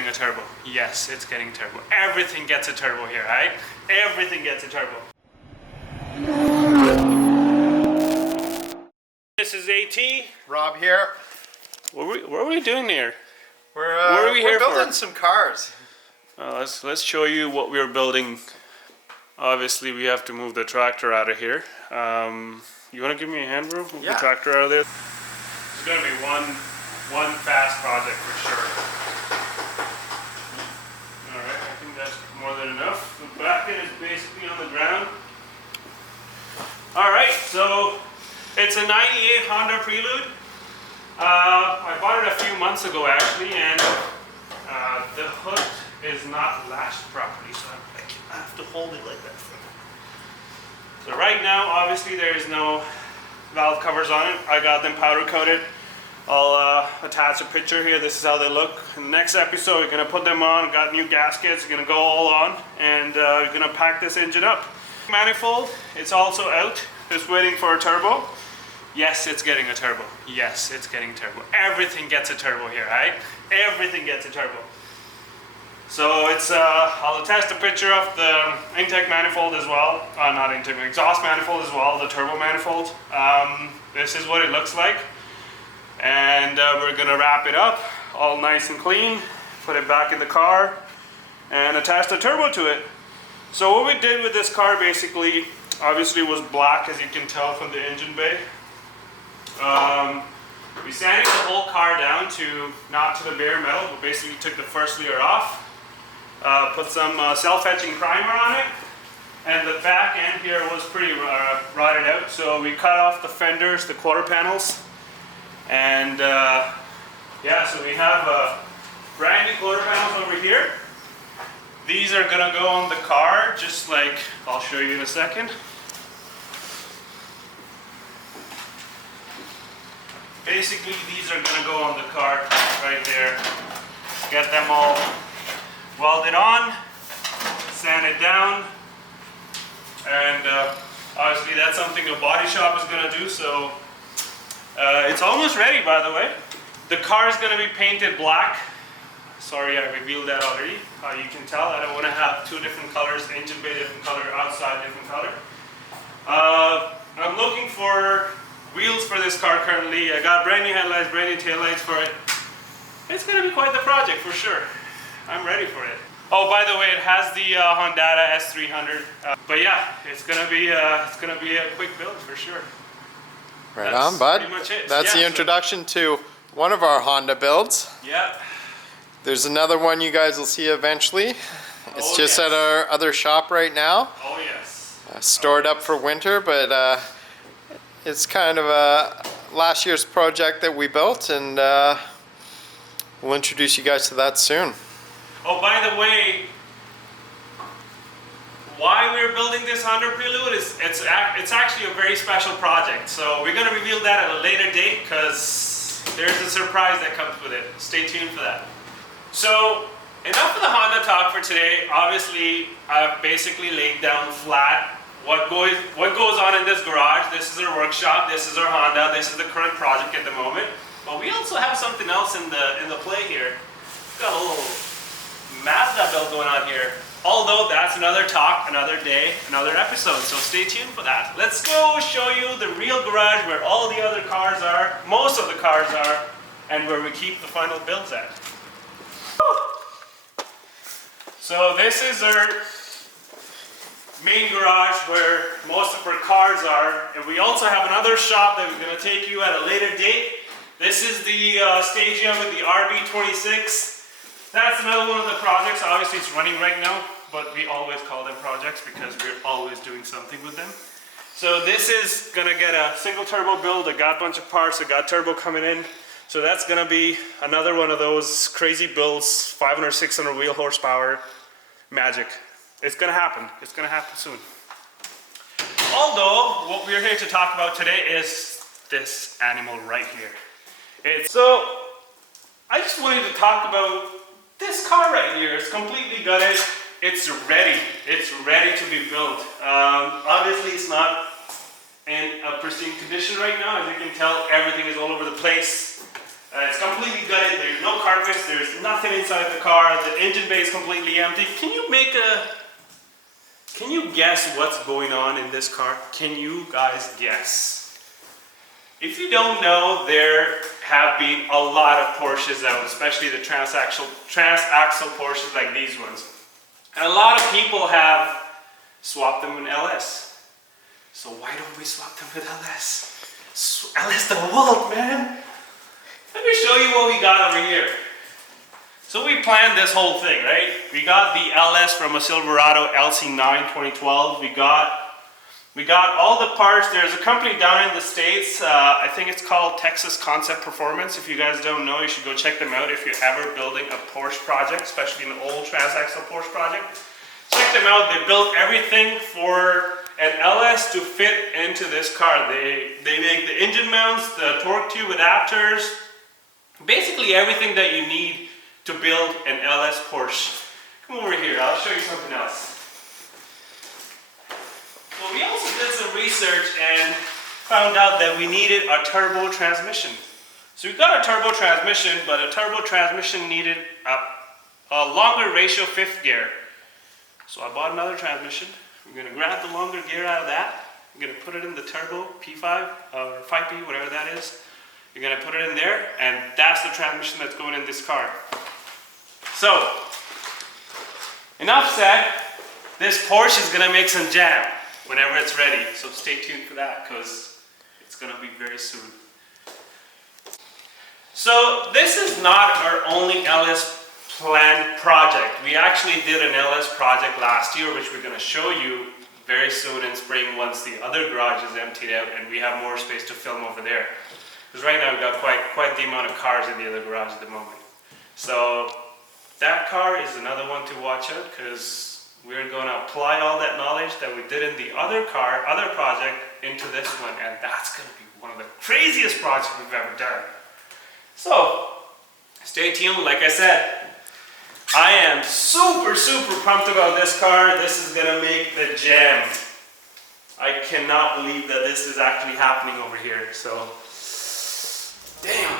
A turbo. Yes, it's getting turbo. Everything gets a turbo here, right? Everything gets a turbo. This is AT. Rob here. What are we doing here? We're building some cars. Let's show you what we're building. Obviously, we have to move the tractor out of here. You want to give me a hand, bro? Move the tractor out of there. It's gonna be one fast project for sure. Alright, I think that's more than enough. The bracket is basically on the ground. Alright, so it's a 98 Honda Prelude. I bought it a few months ago actually, and the hood is not latched properly, so I have to hold it like that. So right now, obviously there is no valve covers on it. I got them powder coated. I'll attach a picture here. This is how they look. In the next episode, we're gonna put them on. Got new gaskets. We're gonna go all on, and we're gonna pack this engine up. Manifold, it's also out. Just waiting for a turbo. Yes, it's getting a turbo. Yes, it's getting turbo. Everything gets a turbo here, right? Everything gets a turbo. So it's I'll attach a picture of the intake manifold as well. Not intake, exhaust manifold as well. The turbo manifold. This is what it looks like. And we're gonna wrap it up all nice and clean, put it back in the car, and attach the turbo to it. So what we did with this car basically, obviously was black, as you can tell from the engine bay. We sanded the whole car down to not to the bare metal, but basically took the first layer off, put some self-etching primer on it, and the back end here was pretty rotted out, so we cut off the fenders, the quarter panels. And yeah, so we have brand new quarter panels over here. These are gonna go on the car, just like I'll show you in a second. Basically, these are gonna go on the car right there. Get them all welded on, sanded down, and obviously that's something a body shop is gonna do. So. It's almost ready, by the way. The car is going to be painted black. Sorry, I revealed that already. You can tell I don't want to have two different colors, engine bay different color, outside different color. I'm looking for wheels for this car currently. I got brand new headlights, brand new taillights for it. It's going to be quite the project for sure. I'm ready for it. Oh, by the way, it has the Honda S300. But yeah, it's gonna be a quick build for sure. Right on, bud. That's the introduction to one of our Honda builds. Yeah. There's another one you guys will see eventually. It's just at our other shop right now. Oh yes. Stored up for winter, but it's kind of a last year's project that we built, and we'll introduce you guys to that soon. Oh, by the way, why we're building this Honda Prelude is it's actually a very special project. So we're going to reveal that at a later date because there's a surprise that comes with it. Stay tuned for that. So enough of the Honda talk for today. Obviously, I've basically laid down flat what goes on in this garage. This is our workshop. This is our Honda. This is the current project at the moment. But we also have something else in the play here. We've got a little Mazda build going on here. Although that's another talk, another day, another episode, so stay tuned for that. Let's go show you the real garage where all the other cars are, most of the cars are, and where we keep the final builds at. So this is our main garage where most of our cars are, and we also have another shop that we're going to take you at a later date. This is the Stadium with the RB26. That's another one of the projects. Obviously it's running right now, but we always call them projects because we're always doing something with them. So this is gonna get a single turbo build. I got a bunch of parts, I got turbo coming in. So that's gonna be another one of those crazy builds, 500, 600 wheel horsepower magic. It's gonna happen soon. Although, what we're here to talk about today is this animal right here. So, I just wanted to talk about this car right here. It's completely gutted. It's ready. It's ready to be built. Obviously, it's not in a pristine condition right now. As you can tell, everything is all over the place. It's completely gutted. There's no carpets. There's nothing inside the car. The engine bay is completely empty. Can you guess what's going on in this car? Can you guys guess? If you don't know, there have been a lot of Porsches out, especially the transaxle Porsches like these ones. And a lot of people have swapped them with LS. So why don't we swap them with LS? LS the world, man! Let me show you what we got over here. So we planned this whole thing, right? We got the LS from a Silverado LC9 2012. We got all the parts. There's a company down in the States, I think it's called Texas Concept Performance. If you guys don't know, you should go check them out if you're ever building a Porsche project, especially an old transaxle Porsche project. Check them out. They built everything for an LS to fit into this car. They make the engine mounts, the torque tube adapters, basically everything that you need to build an LS Porsche. Come over here, I'll show you something else. Well, we also did some research and found out that we needed a turbo transmission. So we got a turbo transmission, but a turbo transmission needed a longer ratio fifth gear. So I bought another transmission. We're gonna grab the longer gear out of that. We're gonna put it in the turbo P5 or 5P, whatever that is. You're gonna put it in there, and that's the transmission that's going in this car. So, enough said. This Porsche is gonna make some jam whenever it's ready. So stay tuned for that, because it's gonna be very soon. So this is not our only LS planned project. We actually did an LS project last year, which we're gonna show you very soon in spring once the other garage is emptied out and we have more space to film over there. Because right now we've got quite the amount of cars in the other garage at the moment. So that car is another one to watch out, because we're going to apply all that knowledge that we did in the other project into this one, and that's going to be one of the craziest projects we've ever done. So stay tuned. Like I said, I am super pumped about this car. This is going to make the jam. I cannot believe that this is actually happening over here. So damn.